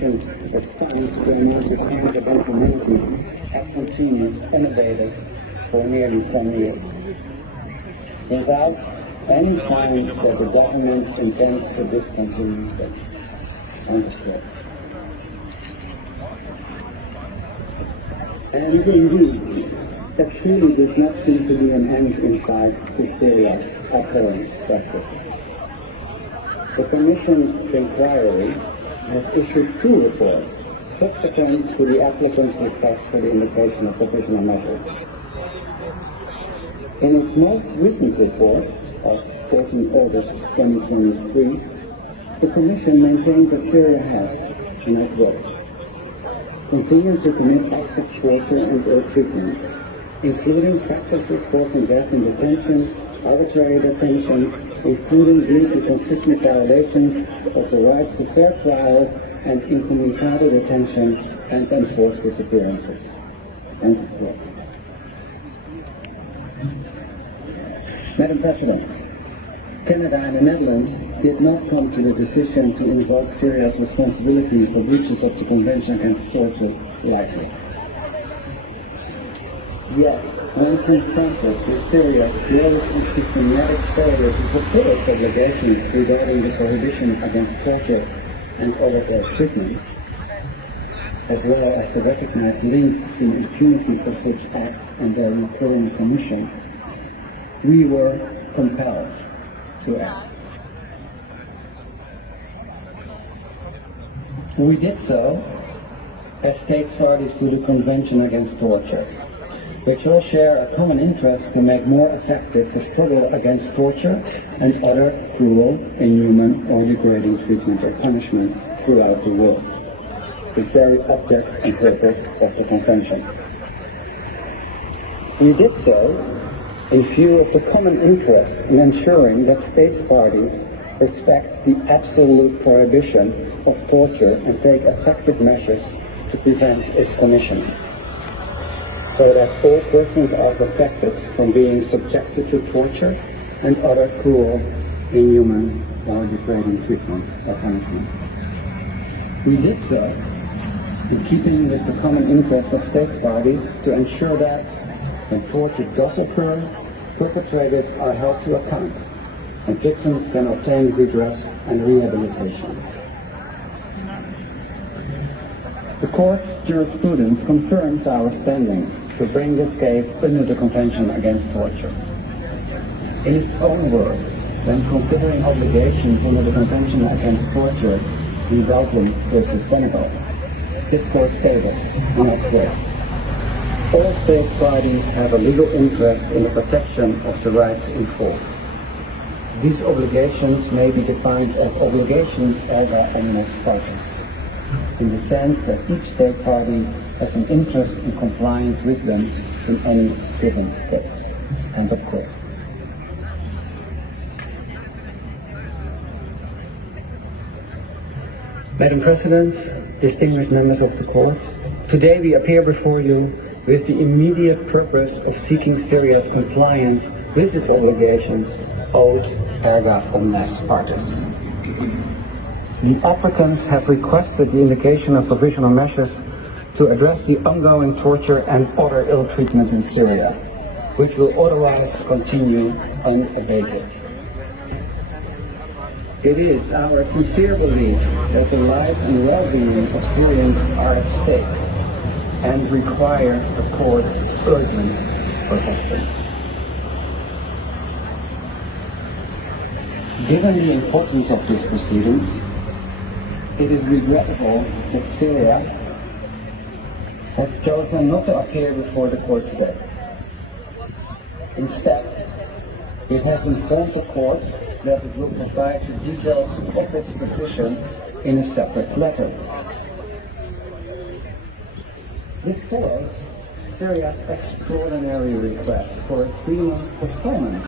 Commission response to emerging crimes against humanity have continued unabated for nearly 10 years, without any sign that the government intends to discontinue them. And indeed, there truly does not seem to be an end in sight to Syria's current practices. The Commission's inquiry has issued 2 reports subsequent to the applicant's request for the invocation of provisional measures. In its most recent report of 14 August 2023, the Commission maintained that Syria has, and I quote, continues to commit acts of torture and ill treatment, including practices forcing death in detention, arbitrary detention, including due to consistent violations of the rights to fair trial and incommunicado detention and enforced disappearances. End of quote. Madam President, Canada and the Netherlands did not come to the decision to invoke Syria's responsibility for breaches of the Convention Against Torture lightly. Yet, when confronted with Syria's gross and systematic failure to fulfill its obligations regarding the prohibition against torture and other ill treatment, as well as the recognized link to impunity for such acts and their recurring commission, we were compelled to act. We did so as states parties to the Convention Against Torture, which all share a common interest to make more effective the struggle against torture and other cruel, inhuman, or degrading treatment or punishment throughout the world, the very object and purpose of the Convention. We did so in view of the common interest in ensuring that states parties respect the absolute prohibition of torture and take effective measures to prevent its commission, so that all persons are protected from being subjected to torture and other cruel, inhuman, or degrading treatment or punishment. We did so in keeping with the common interest of states parties to ensure that when torture does occur, perpetrators are held to account and victims can obtain redress and rehabilitation. The Court's jurisprudence confirms our standing to bring this case under the Convention Against Torture. In its own words, when considering obligations under the Convention Against Torture in Belgium versus Senegal, this Court stated, and I quote, all state parties have a legal interest in the protection of the rights involved. These obligations may be defined as obligations erga omnes parte, in the sense that each state party has an interest in compliance with them in any given case. End of quote. Madam President, distinguished members of the Court, today we appear before you with the immediate purpose of seeking Syria's compliance with its obligations owed erga omnes partes. The applicants have requested the invocation of provisional measures to address the ongoing torture and other ill treatment in Syria, which will otherwise continue unabated. It is our sincere belief that the lives and well-being of Syrians are at stake and require the Court's urgent protection. Given the importance of these proceedings, it is regrettable that Syria has chosen not to appear before the Court today. Instead, it has informed the Court that it will provide the details of its decision in a separate letter. This follows Syria's extraordinary request for a 3-month postponement